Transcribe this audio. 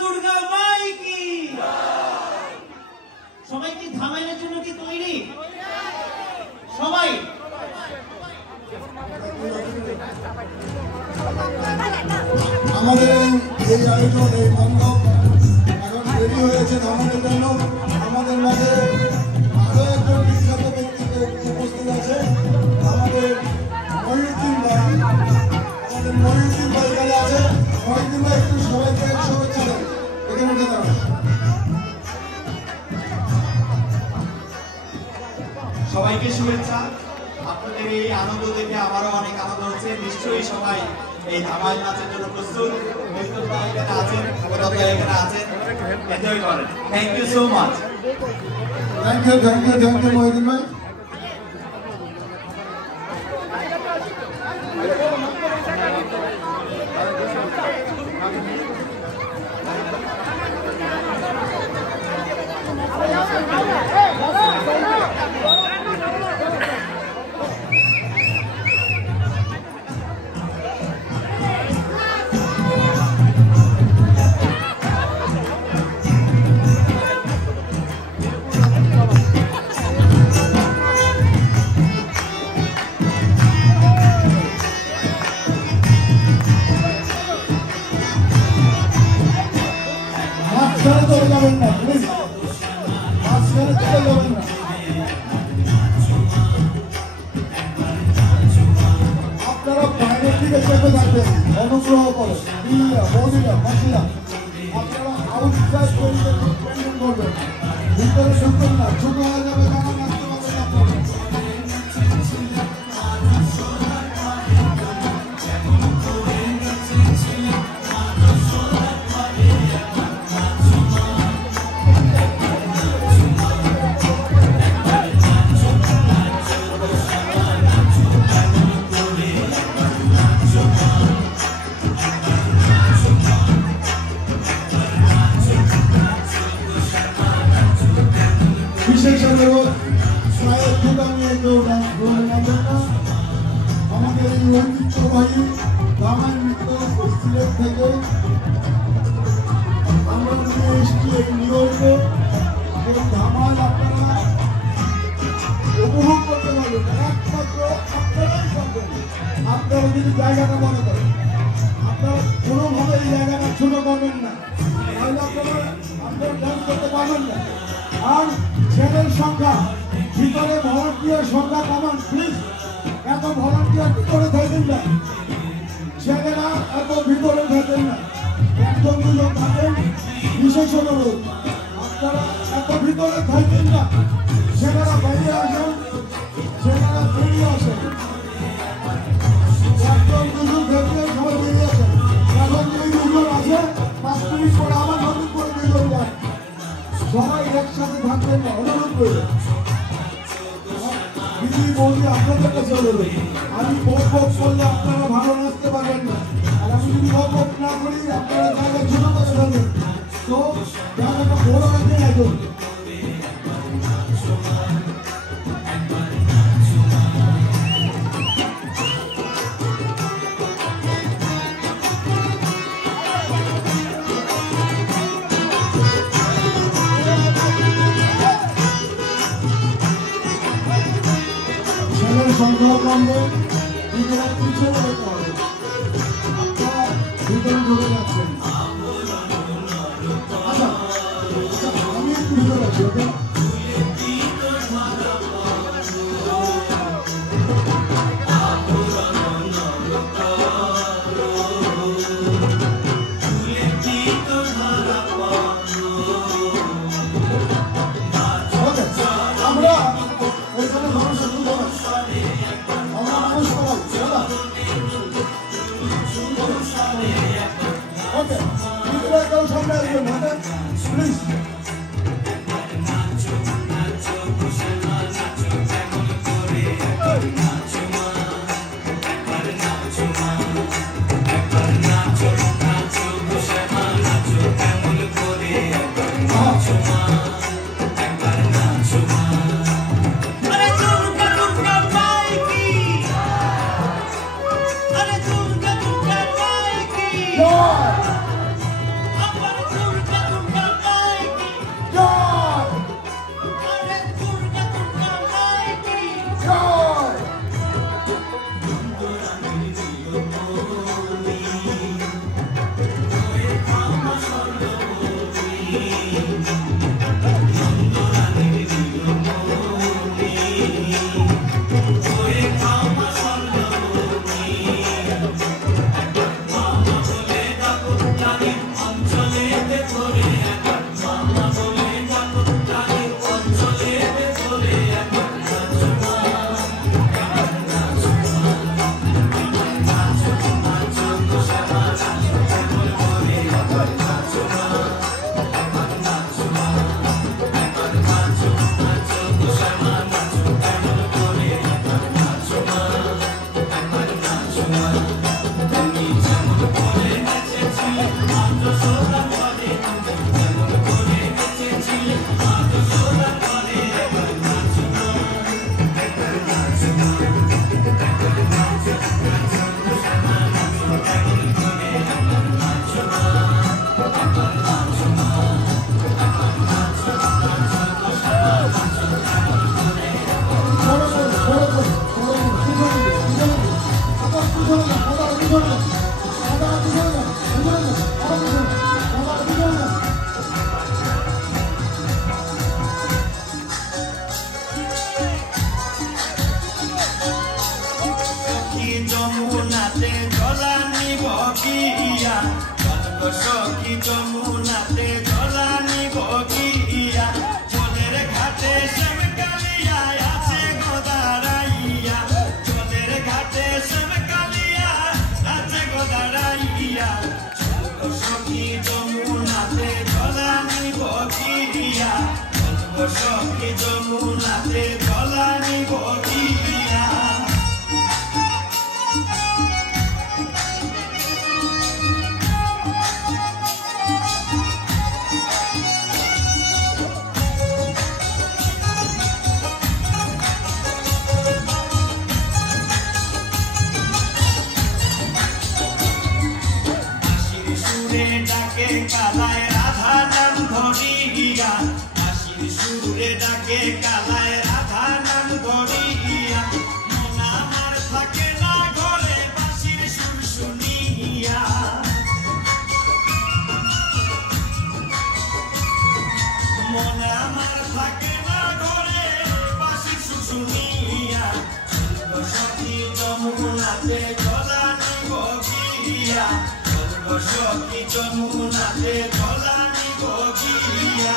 দুর্গা মাই কি সবাই কি ধামাইলের জন্য কি তৈরি সবাই আমাদের এই আয়োজন এই মণ্ডপ এখন রেডি হয়েছে ধামাইলের জন্য আমাদের মাঝে আরো একজন বিখ্যাত ব্যক্তিত্ব উপস্থিত আছে আমাদের মহিউদ্দিন ভাই এখানে আছে মহিউদ্দিন ভাই একটু সবাইকে শুভেচ্ছা দেন এখানে উঠে দাঁড়ান সবাইকে শুভেচ্ছা আপনাদের এই আনন্দ দেখে আমারও অনেক আনন্দ হচ্ছে নিশ্চয়ই সবাই এই ধামাইল নাচের জন্য প্রস্তুত মহিউদ্দিন ভাই এখানে আছেন মুরাদ ভাই এখানে আছেন এনজয় করেন thank you so much thank you Mohiuddin ভাই আপনারা বাইরের দিকে চেপে থাকবেন অনুগ্রহ করে মহিলা মাসিরা আপনারা আউটসাইড পেন্ডিং করবেন ভিতরে ঢুকবেন না ছোট হয়ে যাবে জানা নাচতে পারবেন আপনারা বিশেষ অনুরোধ প্রায় দোকানে কেউ ডান্স করবেন না আমাদের এই ঐতিহ্যবাহী ধামাইল নৃত্য সিলেট থেকে আমরা নিয়ে এসেছি এই নিয়মকে এই ধামাইল আপনারা উপভোগ করতে পারবেন একমাত্র আপনারাই পারবেন আপনারা যদি জায়গাটা মনে করেন আপনারা কোনোভাবে এই জায়গাটা ছোট করবেন না তাহলে আপনারা ডান্স করতে পারবেন না আর ছেলের সংখ্যা ভিতরে ভলান্টিয়ার সংখ্যা কমান প্লিজ এত ভলান্টিয়ার ভিতরে থাকেন না ছেলেরা এত ভিতরে থাকেন না একজন দুজন থাকেন বিশেষ অনুরোধ আপনারা এত ভিতরে থাকেন না ছেলেরা বেরিয়ে আসেন একজন দুজন থাকলে সবাই বেরিয়ে আসেন এখন যে দুজন আছে 5 মিনিট পরে আবার নতুন করে দুজন যায় সবাই একসাথে থাকবেন না অনুরোধ করে দিদি বৌদি আপনাদের কাছে অনুরোধ আমি বক করলে আপনারা ভালো নাচতে পারবেন না আর আমি যদি বক না করি আপনারা জায়গা ছোট করে ফেলবেন তো জায়গাটা বড় রাখতে একজন সংগ্রহ করবে নিজেরা পিছনে যেতে হবে আপনারা ভিতরে ঢুকে যাচ্ছেন আচ্ছা আমি একটু ভিতরে আছি ওকে আমরা এখানে মানুষ Okay, you can go somewhere here, mother. Please. সখী যমুনাতে জলানি বগিয়া সখী যমুনাতে জলানি বগিয়া জলের ঘাটে শ্যাম কালিয়া আছে গোদারাইয়া জলের ঘাটে শ্যাম কালিয়া আছে গোদারাইয়া সখী যমুনাতে জলানি বগিয়া সখী যমুনাতে জলানি বগিয়া ডাকে কালায় রাধা নাম ধরিয়া হাসির সুরে ডাকে কালায় রাধা নাম ধরিয়া মন আমার থাকে না ঘরে বাঁশির সুর শুনিয়া মন আমার থাকে না ঘরে বাঁশির সুর শুনিয়া সখী যমুনাতে জলানি বগিয়া সখী যমুনাতে জলানি বগিয়া